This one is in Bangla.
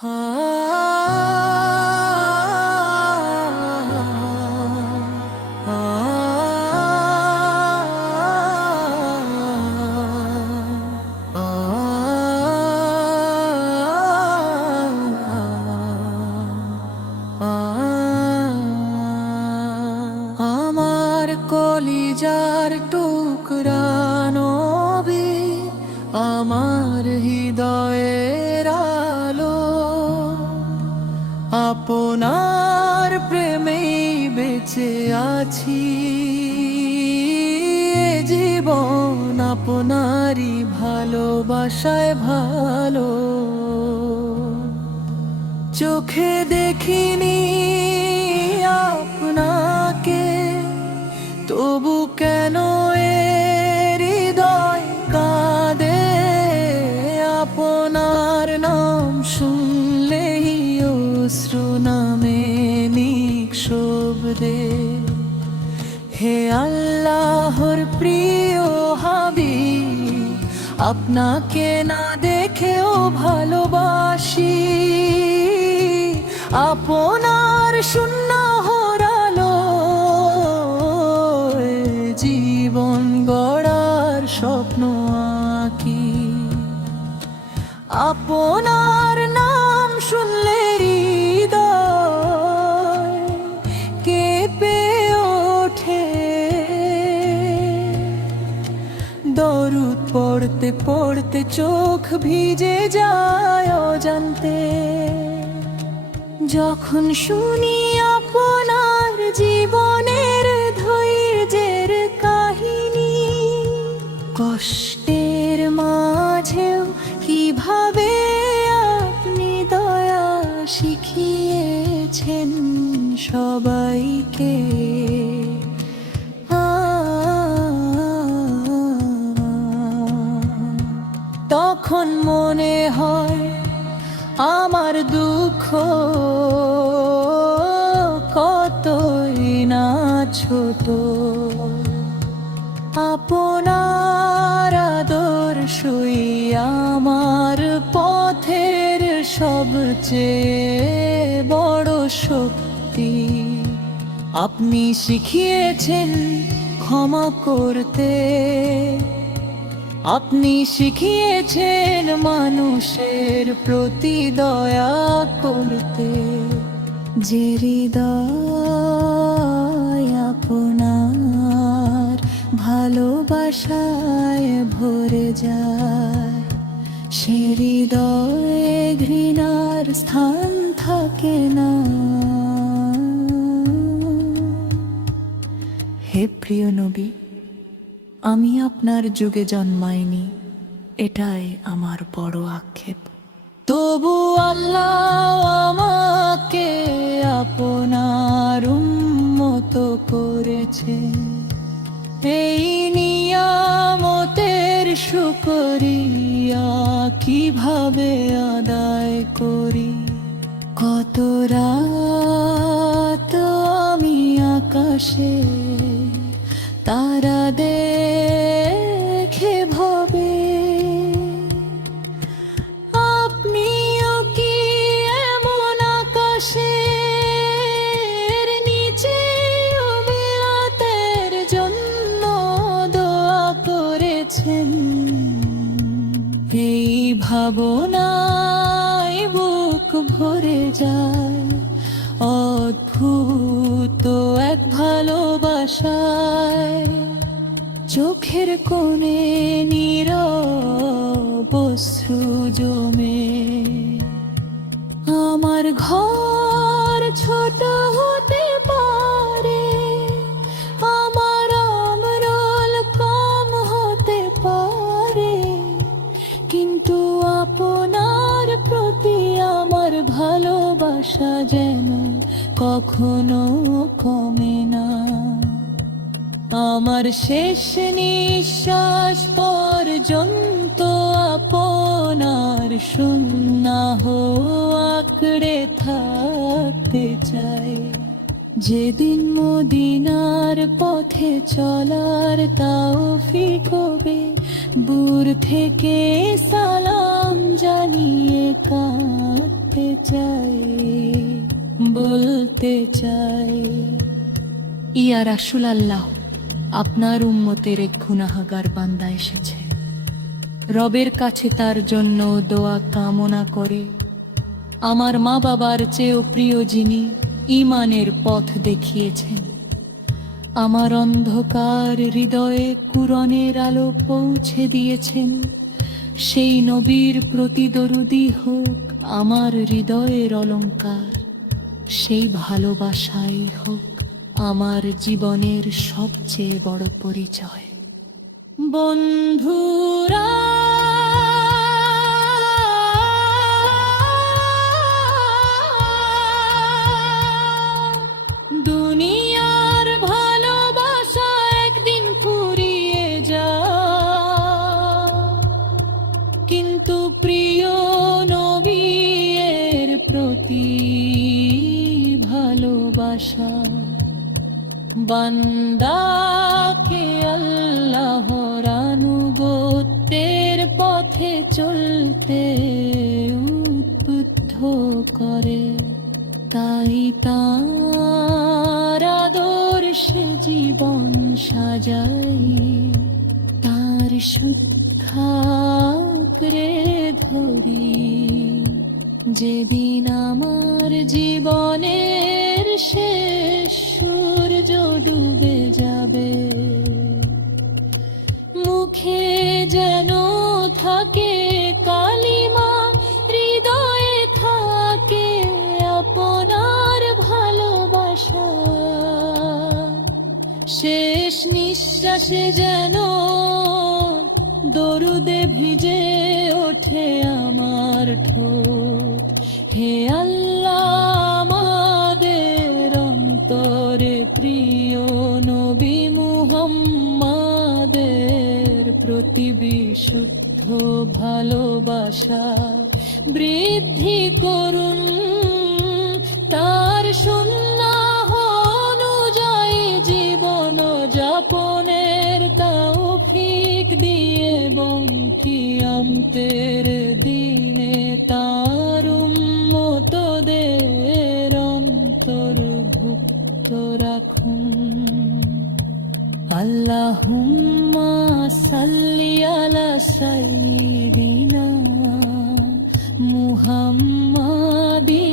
আমার কলিজার টুকরা নবী, আমার হৃদয়ের আলো, আপনার প্রেমেই বেঁচে আছি। এ জীবন আপনারই ভালোবাসায় ভালো। চোখে দেখিনি আপনাকে, তবু কেন এ হৃদয় কাঁদে? আপনার নাম শুনলেই অশ্রু নামে নিঃশব্দে। হে আল্লাহর প্রিয় হাবিব, আপনাকে না দেখেও ভালোবাসি। আপনার শূন্য হরালো জীবন গড়ার স্বপ্ন আঁকি। আপনার নাম শুনলে হৃদয় কেঁপে ওঠে। দরুদ পড়তে পড়তে চোখ ভিজে যায় অজান্তে। যখন শুনি আপনার জীবনের ধৈর্যের কাহিনী, কষ্টের মাঝেও কিভাবে আপনি দয়া শিখিয়েছেন সবাইকে। তখন মনে হয় আমার দুঃখ কতই না ছোট। আপনার আদর্শই আমার পথের সবচেয়ে বড় শক্তি। আপনি শিখিয়েছেন ক্ষমা করতে, আপনি শিখিয়েছেন মানুষের প্রতি দয়া করতে। যে হৃদয় আপনার ভালোবাসায় ভরে যায়, সে হৃদয়ে ঘৃণার স্থান থাকে না। হে প্রিয় নবী, আমি আপনার যুগে জন্মাইনি, এটাই আমার বড় আক্ষেপ। তবু আল্লাহ আমাকে আপনার উম্মত করেছে। এই নিয়ামতের শুকরিয়া কিভাবে আদায় করি? কত রাত আমি আকাশে তারা দেখে ভবে। আপনিও কি এমন আকাশের নিচে উম্মতের জন্য দোয়া করেছেন? এই ভাবনায় বুক ভরে যায় অদ্ভুত এক ভালোবাসায়। চোখের কোণে নীরব অশ্রু জমে। আমার ঘর ছোট হতে পারে, আমার আমরল কম হতে পারে, কিন্তু আপনার প্রতি আমার ভালোবাসা যেন কখনো কমে না। আমার শেষ নিঃশ্বাস পর্যন্ত আপনার সুন্নাহ আঁকড়ে থাকতে চাই। যেদিন মদিনার পথে চলার তৌফিক হবে, দূর থেকে সালাম জানিয়ে কাঁদতে চাই, বলতে চাই। ইয়া রাসূলাল্লাহ, আপনার উম্মতের এক গুনাহগার বান্দা এসেছে। রবের কাছে তার জন্য দোয়া কামনা করে। আমার মা বাবার চেয়েও প্রিয় যিনি ঈমানের পথ দেখিয়েছেন, আমার অন্ধকার হৃদয়ে কুরআনের আলো পৌঁছে দিয়েছেন, সেই নবীর প্রতি দরুদি হোক আমার হৃদয়ের অলংকার, সেই ভালোবাসাই হোক আমার জীবনের সবচেয়ে বড় পরিচয়। বন্ধুরা, দুনিয়ার ভালোবাসা একদিন ফুরিয়ে যায়, কিন্তু প্রিয় নবীর প্রতি ভালোবাসা বান্দাকে আল্লাহর আনুগত্যের পথে চলতে উদ্বুদ্ধ করে। তাই তার আদর্শে জীবন সাজাই, তার সুখাগ্রে ধরি। যেদিন আমার জীবনের শেষ সূর্য ডুবে যাবে, মুখে যেন থাকে কালিমা, হৃদয়ে থাকে আপনার ভালোবাসা। শেষ নিঃশ্বাসে যেন দরুদে ভিজে ওঠে আমার ঠোঁট। হে আল্লাহ, আমাদের অন্তরে প্রিয় নবী মুহাম্মাদের প্রতি বিশুদ্ধ ভালোবাসা বৃদ্ধি করুন। তার সুন্নাহ অনুযায়ী জীবন যাপনের তৌফিক দিয়ে এবং কিয়ামতের দিনে তার উম্মতদের অন্তর্ভুক্ত রাখুন। আল্লাহুম্মা সাল্লি আলা সাইয়্যিদিনা মুহাম্মাদিন